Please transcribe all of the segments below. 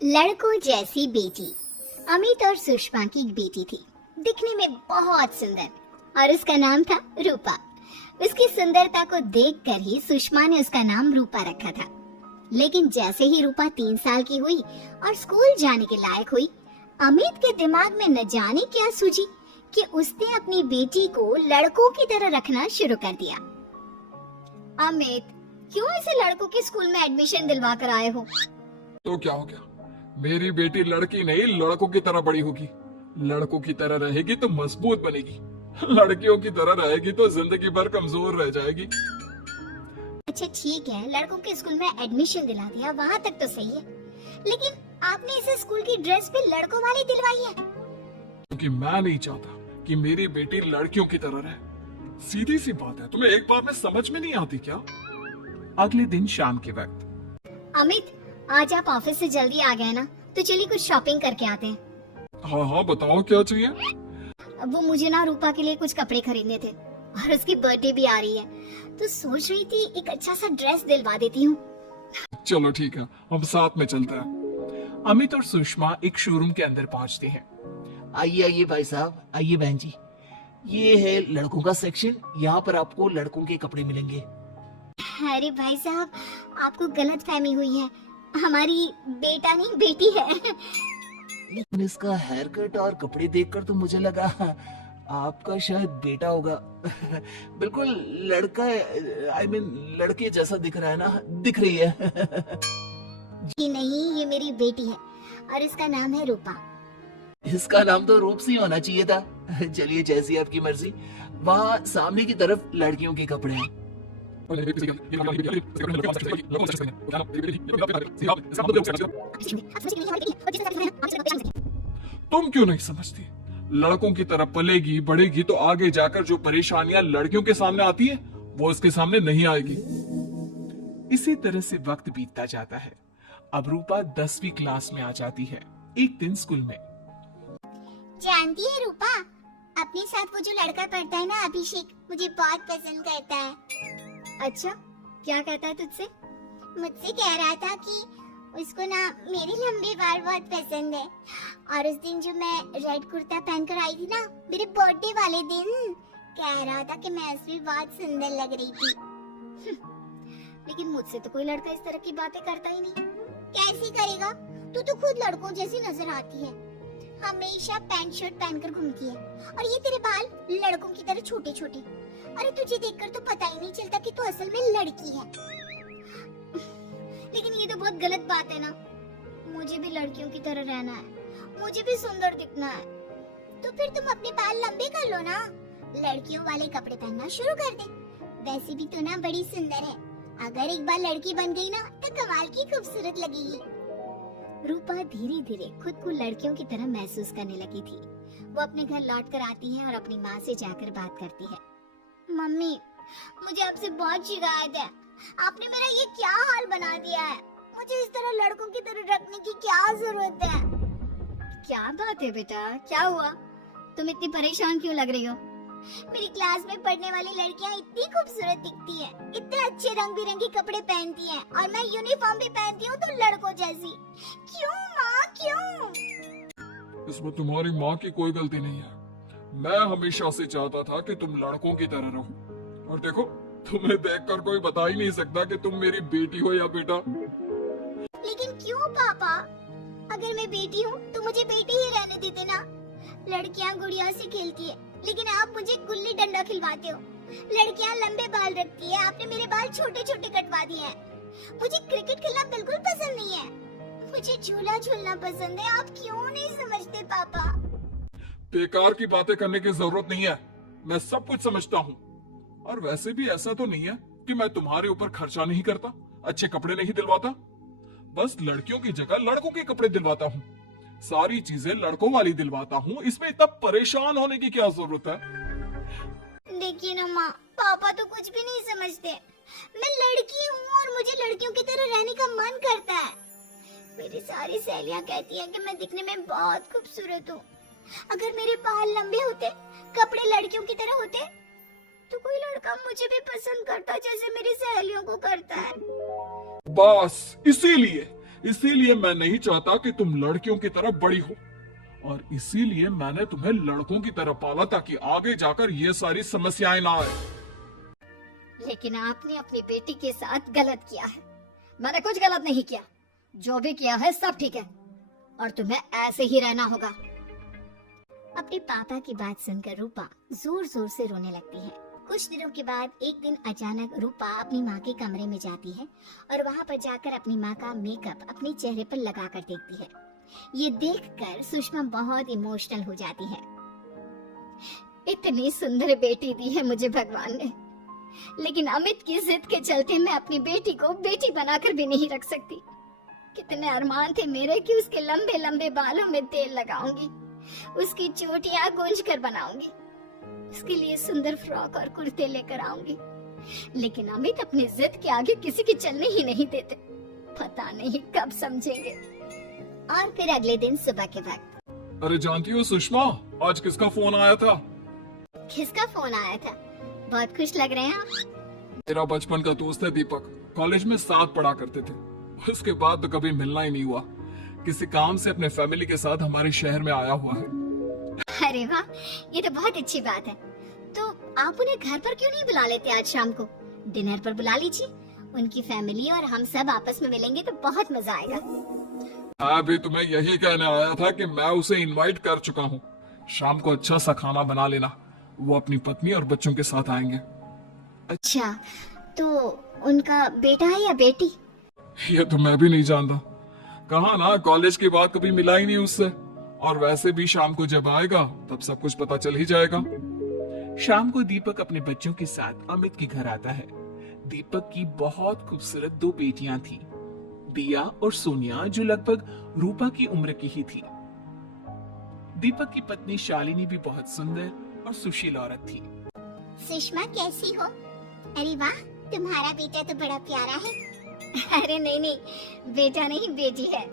लड़कों जैसी बेटी। अमित और सुषमा की एक बेटी थी, दिखने में बहुत सुंदर और उसका नाम था रूपा। उसकी सुंदरता को देखकर ही सुषमा ने उसका नाम रूपा रखा था। लेकिन जैसे ही रूपा 3 साल की हुई और स्कूल जाने के लायक हुई, अमित के दिमाग में न जाने क्या सूझी कि उसने अपनी बेटी को लड़कों की तरह रखना शुरू कर दिया। अमित, क्यों इसे लड़कों के स्कूल में एडमिशन दिलवा कर आए हो? तो क्या हो गया? मेरी बेटी लड़की नहीं लड़कों की तरह बड़ी होगी। लड़कों की तरह रहेगी तो मजबूत बनेगी, लड़कियों की तरह रहेगी तो जिंदगी भर कमजोर रह जाएगी। अच्छा ठीक है, लड़कों के स्कूल में एडमिशन दिला दिया, वहाँ तक तो सही है। लेकिन आपने इसे स्कूल की ड्रेस भी लड़कों वाली दिलवाई है। क्योंकि मैं नहीं चाहता कि मेरी बेटी लड़कियों की तरह रहे। सीधी सी बात है, तुम्हें एक बार में समझ में नहीं आती क्या? अगले दिन शाम के वक्त, अमित, आज आप ऑफिस से जल्दी आ गए ना, तो चलिए कुछ शॉपिंग करके आते हैं। हाँ हाँ बताओ क्या चाहिए? वो मुझे ना रूपा के लिए कुछ कपड़े खरीदने थे और उसकी बर्थडे भी आ रही है, तो सोच रही थी एक अच्छा सा ड्रेस दिलवा देती हूँ। चलो ठीक है, हम साथ में चलते हैं। अमित और सुषमा एक शोरूम के अंदर पहुंचते हैं। आइए आइए भाई साहब, आइए बहन जी। ये है लड़कों का सेक्शन, यहाँ पर आपको लड़कों के कपड़े मिलेंगे। अरे भाई साहब, आपको गलत फहमी हुई है, हमारी बेटा नहीं बेटी है। लेकिन इसका हेयर कट और कपड़े देखकर तो मुझे लगा आपका शायद बेटा होगा। बिल्कुल लड़का, आई मीन लड़के जैसा दिख रहा है ना, दिख रही है। जी नहीं, ये मेरी बेटी है और इसका नाम है रूपा। इसका नाम तो रूप सी होना चाहिए था। चलिए जैसी आपकी मर्जी। वहाँ सामने की तरफ लड़कियों के कपड़े हैं। तुम क्यों नहीं समझती? लड़कों की तरह पलेगी बढ़ेगी तो आगे जाकर जो परेशानियां लड़कियों के सामने आती है वो उसके सामने नहीं आएगी। इसी तरह से वक्त बीतता जाता है। अब रूपा 10वीं क्लास में आ जाती है। एक दिन स्कूल में, जानती है रूपा, अपने साथ वो जो लड़का पढ़ता है ना, अभिषेक, मुझे बहुत पसंद करता है। अच्छा, क्या कहता है तुझसे? मुझसे कह रहा था कि उसको ना मेरे लंबे बाल बहुत पसंद है, और उस दिन जो मैं रेड कुर्ता पहनकर आई थी ना, मेरे बर्थडे वाले दिन, कह रहा था कि मैं उसमें बहुत सुंदर लग रही थी। लेकिन मुझसे तो कोई लड़का इस तरह की बातें करता ही नहीं। कैसे करेगा? तू तो खुद लड़कों जैसी नजर आती है, हमेशा पैंट शर्ट पहनकर घूमती है, और ये तेरे बाल लड़कों की तरह छोटे छोटे। अरे तुझे देखकर तो पता ही नहीं चलता कि तू असल में लड़की है। लेकिन ये तो बहुत गलत बात है ना। मुझे भी लड़कियों की तरह रहना है, मुझे भी सुंदर दिखना है। तो फिर तुम अपने बाल लंबे कर लो ना, लड़कियों वाले कपड़े पहनना शुरू कर दे। वैसे भी तू ना बड़ी सुंदर है, अगर एक बार लड़की बन गई ना तो कमाल की खूबसूरत लगेगी। रूपा धीरे धीरे खुद को लड़कियों की तरह महसूस करने लगी थी। वो अपने घर लौट कर आती है और अपनी माँ से जाकर बात करती है। मम्मी, मुझे आपसे बहुत शिकायत है, आपने मेरा ये क्या हाल बना दिया है। मुझे इस तरह लड़कों की तरह रखने की क्या जरूरत है? क्या बात है बेटा, क्या हुआ? तुम इतनी परेशान क्यों लग रही हो? मेरी क्लास में पढ़ने वाली लड़कियां इतनी खूबसूरत दिखती हैं, इतने अच्छे रंग बिरंगे कपड़े पहनती हैं, और मैं यूनिफॉर्म भी पहनती हूँ तो लड़कों जैसी। क्यों माँ, क्यों? इसमें तुम्हारी माँ की कोई गलती नहीं है। मैं हमेशा से चाहता था कि तुम लड़कों की तरह रहो, और देखो तुम्हें देखकर कोई बता ही नहीं सकता कि तुम मेरी बेटी हो या बेटा। लेकिन क्यों पापा? अगर मैं बेटी हूँ तो मुझे बेटी ही रहने देते ना। लड़कियाँ गुड़िया से खेलती है, लेकिन आप मुझे गुल्ली डंडा खिलवाते हो। लड़कियाँ लंबे बाल रखती है, आपने मेरे बाल छोटे छोटे कटवा दिए हैं। मुझे क्रिकेट खेलना बिल्कुल पसंद नहीं है, मुझे झूला झूलना पसंद है। आप क्यों नहीं समझते पापा? बेकार की बातें करने की जरूरत नहीं है, मैं सब कुछ समझता हूँ। और वैसे भी ऐसा तो नहीं है कि मैं तुम्हारे ऊपर खर्चा नहीं करता, अच्छे कपड़े नहीं दिलवाता। बस लड़कियों की जगह लड़कों के कपड़े दिलवाता हूँ, सारी चीजें लड़कों वाली दिलवाता हूँ। इसमें इतना परेशान होने की क्या जरूरत है? देखिए ना माँ, पापा तो कुछ भी नहीं समझते। मैं लड़की हूँ और मुझे लड़कियों की तरह रहने का मन करता है। मेरी सारी सहेलियाँ कहती हैं कि मैं दिखने में बहुत खूबसूरत हूँ। अगर मेरे बाल लंबे होते, कपड़े लड़कियों की तरह होते, तो कोई लड़का मुझे भी पसंद करता जैसे मेरी सहेलियों को करता है। बस इसीलिए इसीलिए मैं नहीं चाहता कि तुम लड़कियों की तरह बड़ी हो, और इसीलिए मैंने तुम्हें लड़कों की तरह पाला ताकि आगे जाकर ये सारी समस्याएं ना आए। लेकिन आपने अपनी बेटी के साथ गलत किया है। मैंने कुछ गलत नहीं किया, जो भी किया है सब ठीक है, और तुम्हें ऐसे ही रहना होगा। अपने पापा की बात सुनकर रूपा जोर जोर से रोने लगती है। कुछ दिनों के बाद एक दिन अचानक रूपा अपनी माँ के कमरे में जाती है और वहाँ पर जाकर अपनी माँ का मेकअप अपने चेहरे पर लगा कर देखती है। ये देखकर सुषमा बहुत इमोशनल हो जाती है। इतनी सुंदर बेटी दी है मुझे भगवान ने, लेकिन अमित की जिद के चलते मैं अपनी बेटी को बेटी बनाकर भी नहीं रख सकती। कितने अरमान थे मेरे कि उसके लंबे लंबे बालों में तेल लगाऊंगी, उसकी चोटियां गूंज कर बनाऊंगी, उसके लिए सुंदर फ्रॉक और कुर्ते लेकर आऊंगी। लेकिन अमित अपनी जिद के आगे किसी की चलने ही नहीं देते। पता नहीं कब समझेंगे। और फिर अगले दिन सुबह के वक्त। अरे जानती हो सुषमा, आज किसका फोन आया था? किसका फोन आया था? बहुत खुश लग रहे हैं आप। मेरा बचपन का दोस्त है दीपक, कॉलेज में साथ पढ़ा करते थे। उसके बाद तो कभी मिलना ही नहीं हुआ। किसी काम से अपने फैमिली के साथ हमारे शहर में आया हुआ है। अरे वाह, ये तो बहुत अच्छी बात है। तो आप उन्हें घर पर क्यों नहीं बुला लेते? आज शाम को डिनर पर बुला लीजिए। उनकी फैमिली और हम सब आपस में मिलेंगे तो बहुत मजा आएगा। मैं भी तुम्हें यही कहने आया था कि मैं उसे इनवाइट कर चुका हूँ। शाम को अच्छा सा खाना बना लेना, वो अपनी पत्नी और बच्चों के साथ आएंगे। अच्छा, तो उनका बेटा है या बेटी? ये तो मैं भी नहीं जानता। कहा ना, कॉलेज के बाद कभी मिला ही नहीं उससे। और वैसे भी शाम को जब आएगा तब सब कुछ पता चल ही जाएगा। शाम को दीपक अपने बच्चों के साथ अमित के घर आता है। दीपक की बहुत खूबसूरत दो बेटियां थी, दिया और सोनिया, जो लगभग रूपा की उम्र की ही थी। दीपक की पत्नी शालिनी भी बहुत सुंदर और सुशील औरत थी। सुषमा कैसी हो? अरे वाह, तुम्हारा बेटा तो बड़ा प्यारा है। अरे नहीं नहीं, बेटा नहीं बेटी है।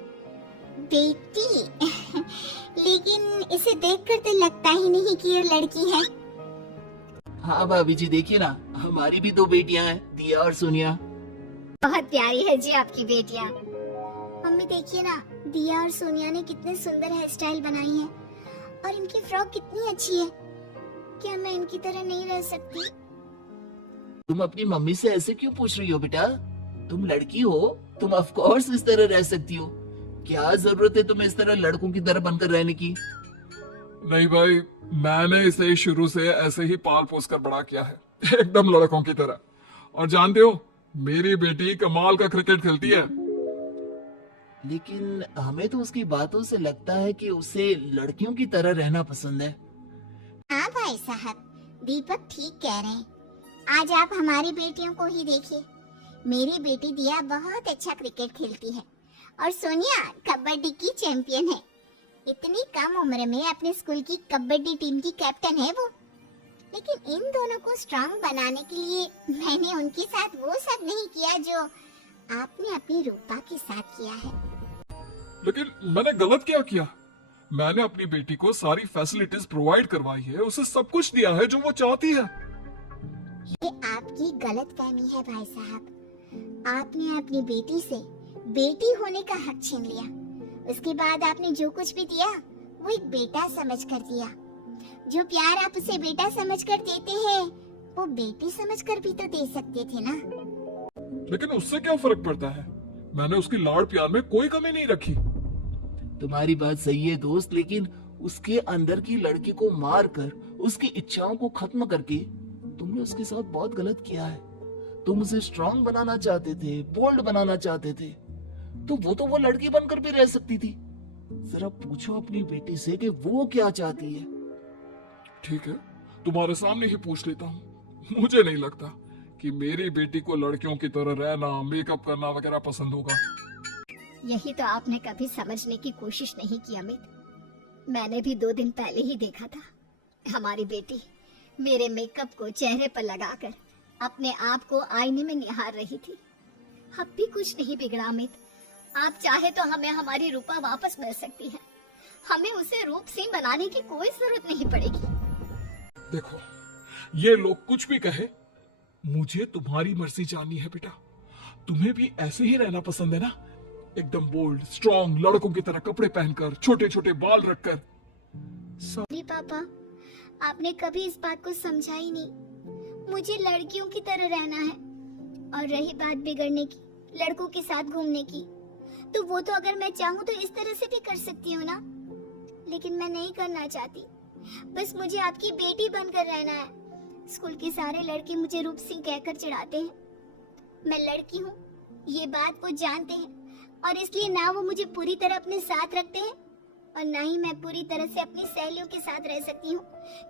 बेटी? लेकिन इसे देखकर तो लगता ही नहीं कि ये लड़की है। हाँ भाभी जी, देखिए ना, हमारी भी दो बेटियां हैं, दिया और सोनिया। बहुत प्यारी है जी आपकी बेटियां। मम्मी देखिए ना, दिया और सोनिया ने कितने सुंदर हेयर स्टाइल बनाई है और इनकी फ्रॉक कितनी अच्छी है। क्या मैं इनकी तरह नहीं रह सकती? तुम अपनी मम्मी से ऐसे क्यों पूछ रही हो बेटा? तुम लड़की हो, तुम ऑफ कोर्स इस तरह रह सकती हो। क्या जरूरत है तुम्हें इस तरह लड़कों की तरह बनकर रहने की? नहीं भाई, मैंने इसे शुरू से ऐसे ही पाल पोस कर बड़ा किया है, एकदम लड़कों की तरह। और जानते हो, मेरी बेटी कमाल का क्रिकेट खेलती है। लेकिन हमें तो उसकी बातों से लगता है कि उसे लड़कियों की तरह रहना पसंद है। हाँ भाई साहब, दीपक ठीक कह रहे हैं। आज आप हमारी बेटियों को ही देखिए। मेरी बेटी दिया बहुत अच्छा क्रिकेट खेलती है और सोनिया कबड्डी की चैंपियन है। इतनी कम उम्र में अपने स्कूल की कबड्डी टीम की कैप्टन है वो। लेकिन इन दोनों को स्ट्रांग बनाने के लिए मैंने उनके साथ वो सब नहीं किया जो आपने अपनी रूपा के साथ किया है। लेकिन मैंने गलत क्या किया? मैंने अपनी बेटी को सारी फैसिलिटीज प्रोवाइड करवाई है, उसे सब कुछ दिया है जो वो चाहती है। ये आपकी गलतफहमी है भाई साहब। आपने अपनी बेटी से बेटी होने का हक छीन लिया। उसके बाद आपने जो कुछ भी दिया वो एक बेटा समझकर दिया। जो प्यार आप उसे बेटा समझकर देते हैं वो बेटी समझकर भी तो दे सकते थे ना। लेकिन उससे क्या फर्क पड़ता है? मैंने उसकी लाड़ प्यार में कोई कमी नहीं रखी। तुम्हारी बात सही है दोस्त, लेकिन उसके अंदर की लड़की को मार कर उसकी इच्छाओं को खत्म करके तुमने उसके साथ बहुत गलत किया है। तुम उसे स्ट्रांग बनाना चाहते थे, बोल्ड बनाना चाहते थे, तो वो लड़की बनकर भी रह सकती थी। जरा पूछो अपनी बेटी से कि वो क्या चाहती है। ठीक है, तुम्हारे सामने ही पूछ लेता हूँ। मुझे नहीं लगता कि मेरी बेटी को लड़कियों की तरह रहना, मेकअप करना वगैरह पसंद होगा। यही तो आपने कभी समझने की कोशिश नहीं की अमित। मैंने भी 2 दिन पहले ही देखा था हमारी बेटी मेरे मेकअप को चेहरे पर लगाकर अपने आप को आईने में निहार रही थी। अब भी कुछ नहीं बिगड़ा अमित। आप चाहे तो हमें हमारी रूपा वापस मिल सकती है। हमें उसे रूपसी बनाने की कोई जरूरत नहीं पड़ेगी। देखो, ये लोग कुछ भी कहे, मुझे तुम्हारी मर्जी जाननी है बेटा। तुम्हें भी ऐसे ही रहना पसंद है ना? एकदम बोल्ड स्ट्रॉन्ग लड़कों की तरह कपड़े पहनकर, छोटे छोटे बाल रखकर। सॉरी पापा, आपने कभी इस बात को समझा ही नहीं। मुझे लड़कियों की तरह रहना है। और रही बात बिगड़ने की, लड़कों के साथ घूमने की, तो वो तो अगर मैं चाहूँ तो इस तरह से भी कर सकती हूँ ना। लेकिन मैं नहीं करना चाहती। बस मुझे आपकी बेटी बनकर रहना है। स्कूल के सारे लड़के मुझे रूप सिंह कहकर चिढ़ाते हैं। मैं लड़की हूँ, ये बात वो जानते हैं, और इसलिए ना वो मुझे पूरी तरह अपने साथ रखते हैं और ना ही मैं पूरी तरह से अपनी सहेलियों के साथ रह सकती हूँ।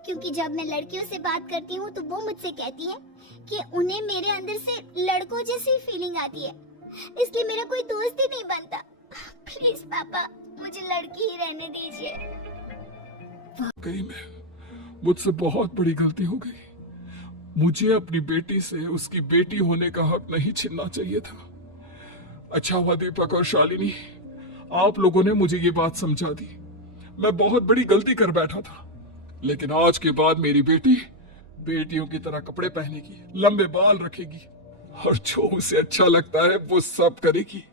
क्योंकि जब मैं लड़कियों से बात करती हूँ तो वो मुझसे कहती है कि उन्हें मेरे अंदर से लड़कों जैसी फीलिंग आती है, इसलिए मेरा कोई दोस्त ही नहीं बनता। प्लीज पापा, मुझे लड़की ही रहने दीजिए। वाकई में मुझसे बहुत बड़ी गलती हो गई। मुझे अपनी बेटी से उसकी बेटी होने का हक नहीं छीनना चाहिए था। अच्छा हुआ दीपक और शालिनी, आप लोगों ने मुझे ये बात समझा दी। मैं बहुत बड़ी गलती कर बैठा था, लेकिन आज के बाद मेरी बेटी बेटियों की तरह कपड़े पहनेगी, लंबे बाल रखेगी और जो उसे अच्छा लगता है वो सब करेगी।